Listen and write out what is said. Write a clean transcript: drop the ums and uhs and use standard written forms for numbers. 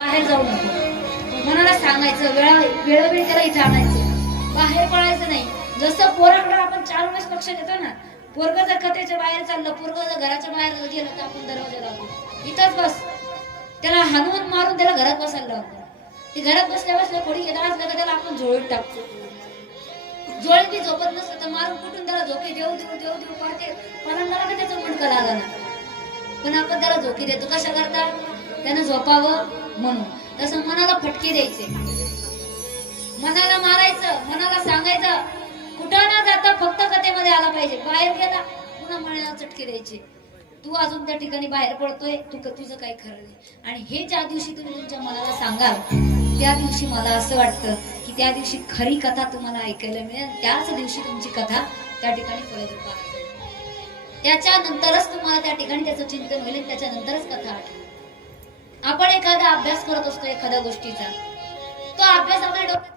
बाहेर जाऊ नको, मनाला सांगायचं, वेळोवेळी त्याला इथे आणायचं, बाहेर पडायचं नाही. जसं पोराकडे आपण 4 वेळेस लक्ष देतो ना, पोरग जर कथेच्या बाहेर चाललं, पोरग जर घराच्या बाहेर गेलं तर आपण दरवाजा लावतो, इथंच बस, त्याला हाणून मारून त्याला घरात बसायला लावतो. ते घरात बसल्या बसल्या कोणी येणार असलं का त्याला आपण झोळीत टाकतो. जोळीत बी झोपत नसलं तर मारून कुठून त्याला झोके देऊ देऊ देऊ देऊ करते, पलंगाला का त्याचं मुंडकं लागला ना, पण आपण त्याला झोके देतो. कशा करता? त्यानं झोपावं म्हणून. तसं मनाला फटके द्यायचे, मनाला मारायचं, मनाला सांगायचं, कुठं ना जाता फक्त कथेमध्ये आला पाहिजे. बाहेर गेला पुन्हा मनाला चटके द्यायचे, तू अजून त्या ठिकाणी बाहेर पडतोय, तुझं काही खरं नाही. आणि हे ज्या दिवशी तुम्ही तुमच्या मनाला सांगाल त्या दिवशी मला असं वाटतं की त्या दिवशी खरी कथा तुम्हाला ऐकायला मिळेल. त्याच दिवशी तुमची कथा त्या ठिकाणी फलरूपाला जाईल. त्याच्यानंतरच तुम्हाला त्या ठिकाणी त्याचं चिंतन होईल, त्याच्यानंतरच कथा आठवेल. आपण एखादा अभ्यास करत असतो एखाद्या गोष्टीचा, तो अभ्यास आपल्या डोक्यात